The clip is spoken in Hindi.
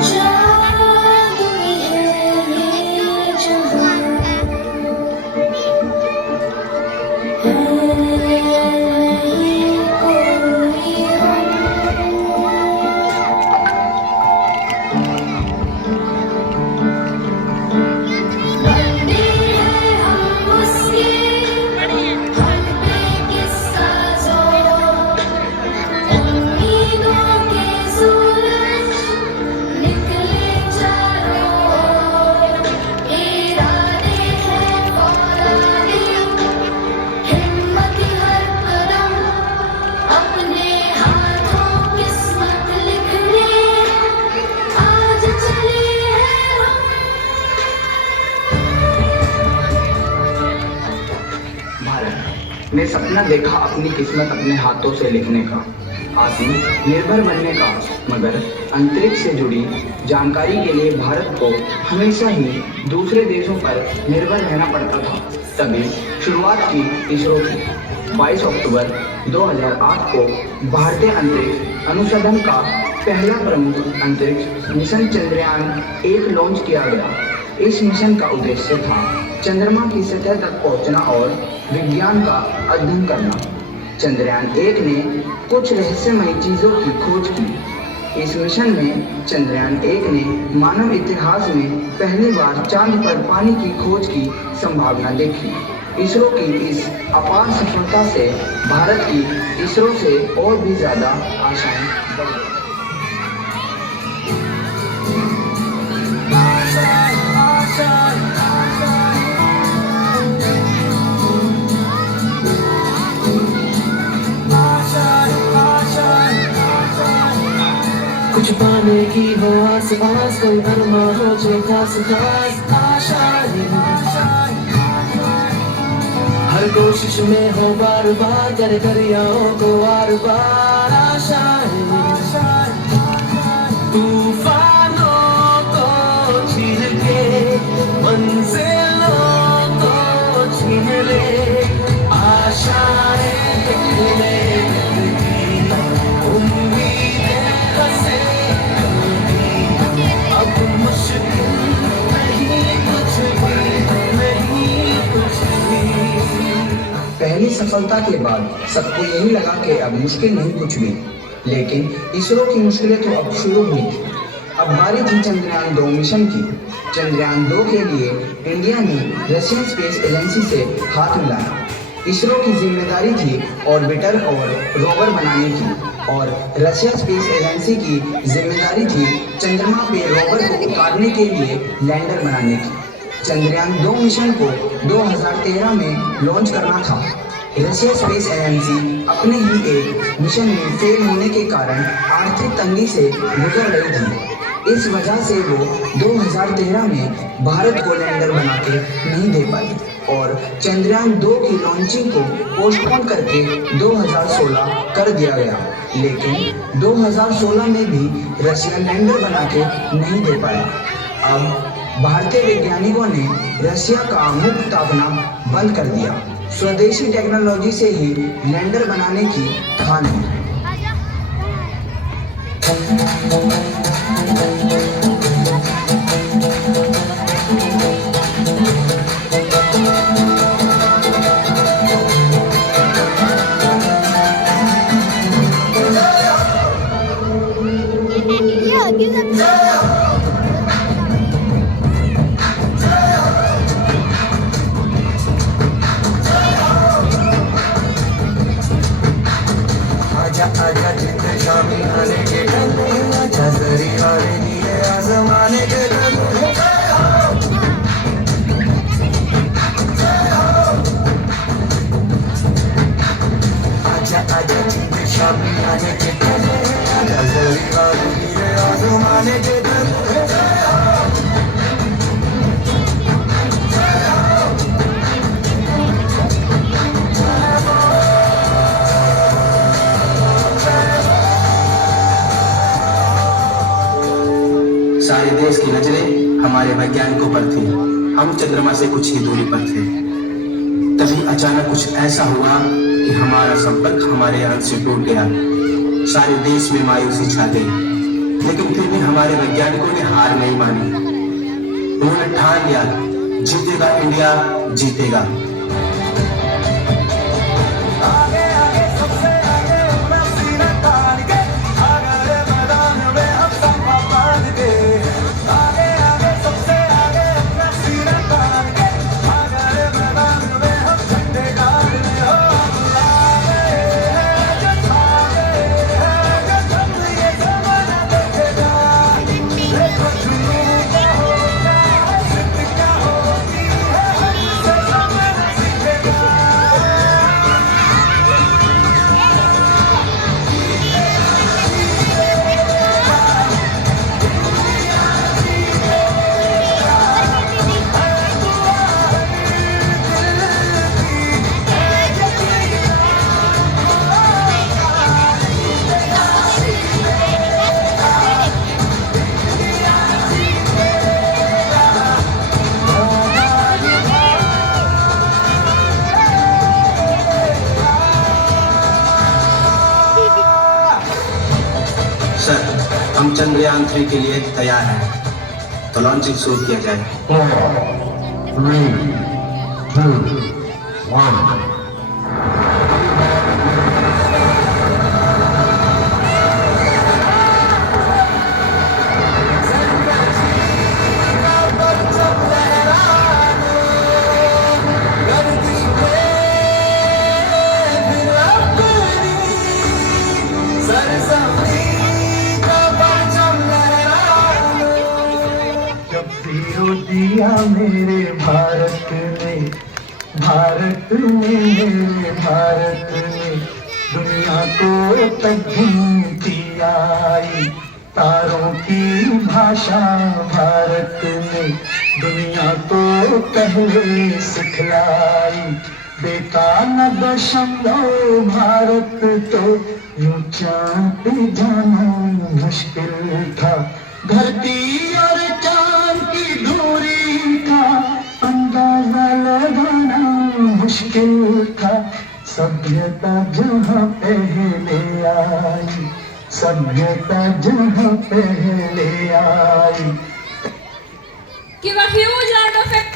जादुई है ये जहां, है नहीं कोई बंदे हैं हम उसके, हर बेकिस्सा ज़ोर, उम्मीदों के सूरज निकले चारों ओर, इरादे हैं फौलादी, हिम्मत हर कदम, अपने हाथों किस्मत लिखने आज चले हैं हम। भारत ने सपना देखा अपनी किस्मत अपने हाथों से लिखने का, आत्मनिर्भर बनने का, मगर अंतरिक्ष से जुड़ी जानकारी के लिए भारत को हमेशा ही दूसरे देशों पर निर्भर रहना पड़ता था। तभी शुरुआत की इसरो की 22 अक्टूबर 2008 को भारतीय अंतरिक्ष अनुसंधान का पहला प्रमुख अंतरिक्ष मिशन चंद्रयान-1 लॉन्च किया गया। इस मिशन का उद्देश्य था चंद्रमा की सतह तक पहुंचना और विज्ञान का अध्ययन करना। चंद्रयान-1 ने कुछ रहस्यमयी चीजों की खोज की। इस मिशन में चंद्रयान-1 ने मानव इतिहास में पहली बार चांद पर पानी की खोज की संभावना देखी। इसरो की इस अपार सफलता से भारत की इसरो से और भी ज्यादा आशाएं बढ़ गई। कुछ पाने की हो आस पास, कोई अरमा हो जो खास खास आशाएं, हर कोशिश में हो बार बार, करे दरियाओं को बार बार आशाएं, तूफानों को छीन के मंजिलों को छीन ले, आशाएं पहली सफलता के बाद सबको यही लगा कि अब मुश्किल नहीं कुछ भी, लेकिन इसरो की मुश्किलें तो अब शुरू हुई। अब बारी थी चंद्रयान-2 मिशन की। चंद्रयान-2 के लिए इंडिया ने रशियन स्पेस एजेंसी से हाथ मिलाया। इसरो की जिम्मेदारी थी ऑर्बिटर और रोवर बनाने की, और रशिया स्पेस एजेंसी की जिम्मेदारी थी चंद्रमा पे रोवर को उतारने के लिए लैंडर बनाने की। चंद्रयान-2 मिशन को 2013 में लॉन्च करना था। रशिया स्पेस एजेंसी अपने ही एक मिशन में फेल होने के कारण आर्थिक तंगी से गुजर रही थी। इस वजह से वो 2013 में भारत को लैंडर बना के नहीं दे पाई और चंद्रयान-2 की लॉन्चिंग को पोस्टपोन करके 2016 कर दिया गया। लेकिन 2016 में भी रशिया लैंडर बना के नहीं दे पाया। अब भारतीय वैज्ञानिकों ने रशिया का मुख तापना बंद कर दिया। स्वदेशी टेक्नोलॉजी से ही लैंडर बनाने की ठान ली। आजा जिंद शामी आने के दम, आजा जरी वाले नीले आसमाने के दम, आजा आजा जिंद शामी आने के दम, आजा जरी वाले नीले आसमाने के दम। सारे देश की नजरें हमारे वैज्ञानिकों पर थी। हम चंद्रमा से कुछ ही दूरी पर थे। तभी अचानक कुछ ऐसा हुआ कि हमारा संपर्क हमारे अंत से टूट गया। सारे देश में मायूसी छा गई। लेकिन फिर भी हमारे वैज्ञानिकों ने हार नहीं मानी। उन्होंने ठान लिया, जीतेगा इंडिया, जीतेगा। सर, हम चंद्रयान 3 के लिए तैयार हैं, तो लॉन्चिंग शुरू किया जाए। 4, 3, 2, 1। जब जीरो दिया मेरे भारत ने, भारत ने, मेरे भारत ने दुनिया को तकदीम आई। तारों की भाषा भारत ने दुनिया को पहले सिखलाई। बेटा न दशमलव भारत तो यूं चाँद पे जाना मुश्किल था। धरती और चाँद की दूरी का अंदाजा लगाना मुश्किल था। सभ्यता जहाँ पहले आई, सभ्यता जहाँ पहले आई। Give a huge round of applause.